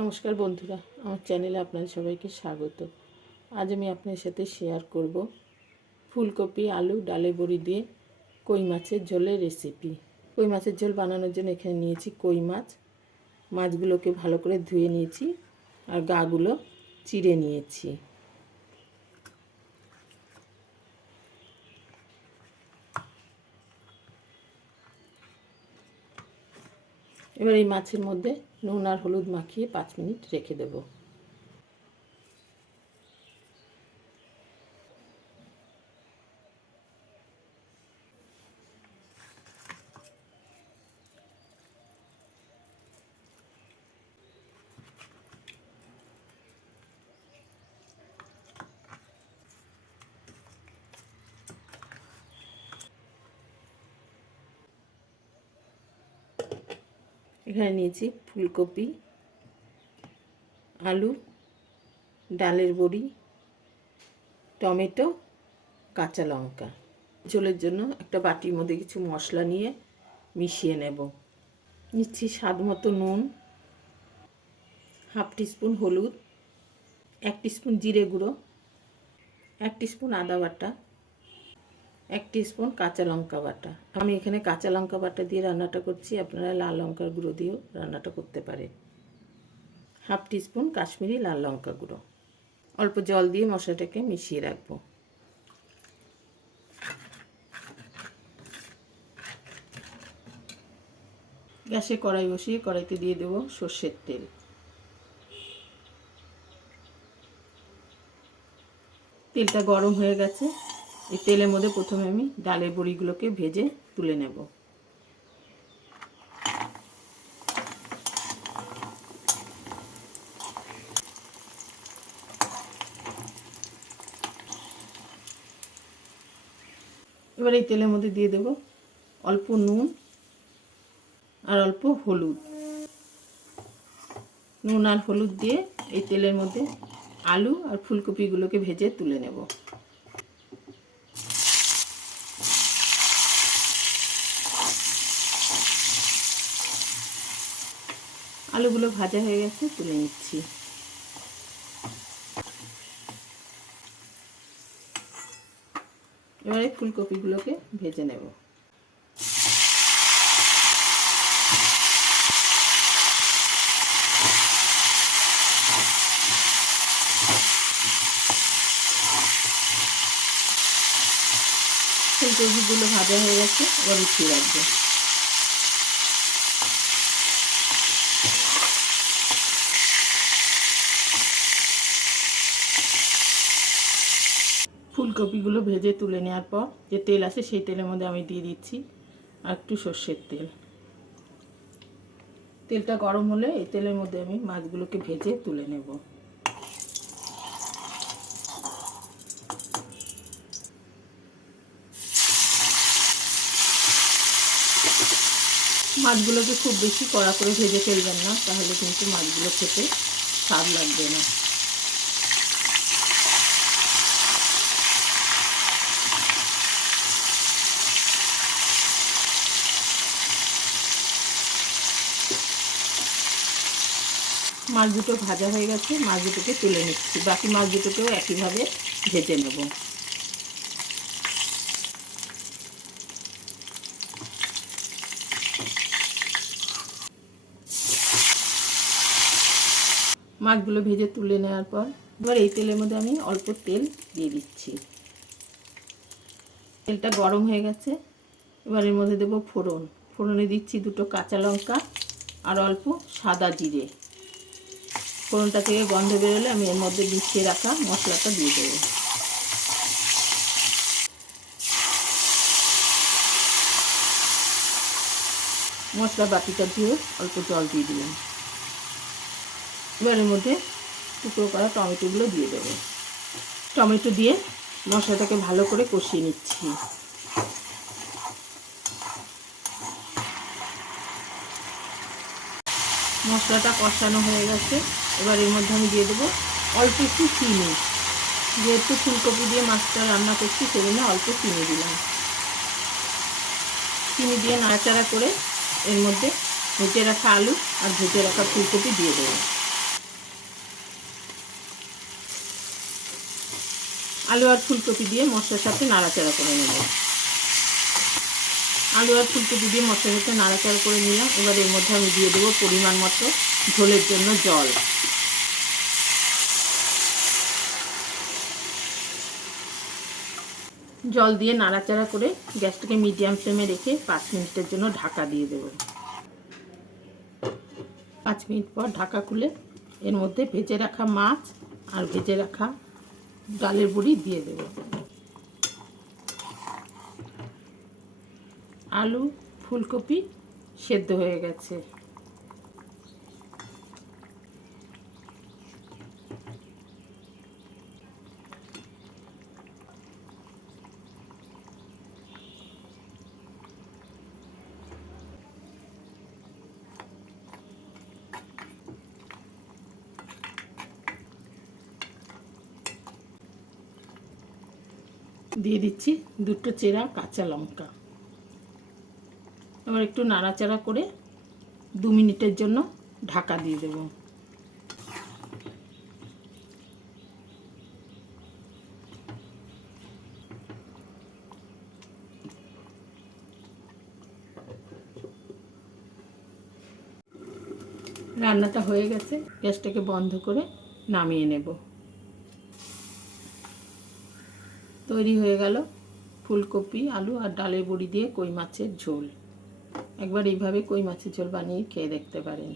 নমস্কার বন্ধুরা, আমার চ্যানেলে আপনাদের সবাইকে স্বাগত। আজ আমি আপনার সাথে শেয়ার করব ফুলকপি, আলু, ডালে বড়ি দিয়ে কই মাছের ঝোলের রেসিপি কই মাছের ঝোল বানানোর জন্য এখানে নিয়েছি কই মাছ। মাছগুলোকে ভালো করে ধুয়ে নিয়েছি আর গাগুলো চিড়ে নিয়েছি। এবার এই মাছের মধ্যে নুন আর হলুদ মাখিয়ে পাঁচ মিনিট রেখে দেবো। এখানে নিয়েছি ফুলকপি, আলু, ডালের বড়ি, টমেটো, কাঁচা লঙ্কা। ঝোলের জন্য একটা বাটির মধ্যে কিছু মশলা নিয়ে মিশিয়ে নেব। নিচ্ছি স্বাদ মতো নুন, হাফ টিস্পুন হলুদ, এক টিস্পুন জিরে গুঁড়ো, এক টিস্পুন আদা বাটা এক স্পুন কাঁচা লঙ্কা বাটা। আমি এখানে কাঁচা লঙ্কা বাটা দিয়ে রান্নাটা করছি। আপনারা লাল লঙ্কার গুঁড়ো দিয়েও রান্নাটা করতে পারেন। হাফ স্পুন কাশ্মীরি লাল লঙ্কা গুঁড়ো। অল্প জল দিয়ে মশলাটাকে মিশিয়ে রাখব। গ্যাসে কড়াই বসিয়ে কড়াইতে দিয়ে দেবো সর্ষের তেল। তেলটা গরম হয়ে গেছে। এই তেলের মধ্যে প্রথমে আমি ডালের বড়িগুলোকে ভেজে তুলে নেব। এবার এই তেলের মধ্যে দিয়ে দেব অল্প নুন আর অল্প হলুদ। নুন আর হলুদ দিয়ে এই তেলের মধ্যে আলু আর ফুলকপিগুলোকে ভেজে তুলে নেব। আলুগুলো ভাজা হয়ে গেছে, তুলে নিচ্ছি। এবারে ফুলকপিগুলোকে ভেজে নেব। ফুলকপিগুলো ভাজা হয়ে গেছে, এবার উঠিয়ে রাখব। ফুলকপিগুলো ভেজে তুলে নেওয়ার পর যে তেল আছে সেই তেলের মধ্যে আমি দিয়ে দিচ্ছি আর একটু সর্ষের তেল। তেলটা গরম হলে এই তেলের মধ্যে আমি মাছগুলোকে ভেজে তুলে নেব। মাছগুলোকে খুব বেশি কড়া করে ভেজে ফেলবেন না, তাহলে কিন্তু মাছগুলো খেতে স্বাদ লাগবে না। মাছ দুটো ভাজা হয়ে গেছে, মাছ দুটোকে তুলে নিচ্ছি। বাকি মাছ দুটোকেও একইভাবে ভেজে নেব। মাছগুলো ভেজে তুলে নেওয়ার পর এবার এই তেলের মধ্যে আমি অল্প তেল দিয়ে দিচ্ছি। তেলটা গরম হয়ে গেছে। এবার এর মধ্যে দেবো ফোড়ন। ফোড়নে দিচ্ছি দুটো কাঁচা লঙ্কা আর অল্প সাদা জিরে। ফোড়নটা থেকে গন্ধ বেরোলে আমি এর মধ্যে মিশিয়ে রাখা মশলাটা দিয়ে দেবো। মশলা বাটিটা দিয়ে অল্প জল দিয়ে দিলাম। এবার এর মধ্যে টুকরো করা টমেটোগুলো দিয়ে দেবো। টমেটো দিয়ে মশলাটাকে ভালো করে কষিয়ে নিচ্ছি। মশলাটা কষানো হয়ে গেছে। এবার এর মধ্যে আমি দিয়ে দেবো অল্প একটু চিনি। যেহেতু ফুলকপি দিয়ে মাছটা রান্না করছি, সেজন্য অল্প চিনি দিলাম। চিনি দিয়ে নাড়াচাড়া করে এর মধ্যে ভেজে রাখা আলু আর ভেজে রাখা ফুলকপি দিয়ে দেবো। আলু আর ফুলকপি দিয়ে মশলার সাথে নাড়াচাড়া করে নেব। আলু আর ফুলকপি দিয়ে মশলার সাথে নাড়াচাড়া করে নিলাম। এবার এর মধ্যে আমি দিয়ে দেবো পরিমাণ মতো ঝোলের জন্য জল। জল দিয়ে নাড়াচাড়া করে গ্যাসটাকে মিডিয়াম ফ্লেমে রেখে পাঁচ মিনিটের জন্য ঢাকা দিয়ে দেবো। পাঁচ মিনিট পর ঢাকা খুলে এর মধ্যে ভেজে রাখা মাছ আর ভেজে রাখা ডালের বড়ি দিয়ে দেব। আলু ফুলকপি সেদ্ধ হয়ে গেছে। দিয়ে দিচ্ছি দুটো চেরা কাঁচা লঙ্কা। এবার একটু নাড়াচাড়া করে দু মিনিটের জন্য ঢাকা দিয়ে দেব। রান্নাটা হয়ে গেছে, গ্যাসটাকে বন্ধ করে নামিয়ে নেব। তৈরি হয়ে গেল ফুলকপি, আলু আর ডালের বড়ি দিয়ে কই মাছের ঝোল। একবার এইভাবে কই মাছের ঝোল বানিয়ে খেয়ে দেখতে পারেন।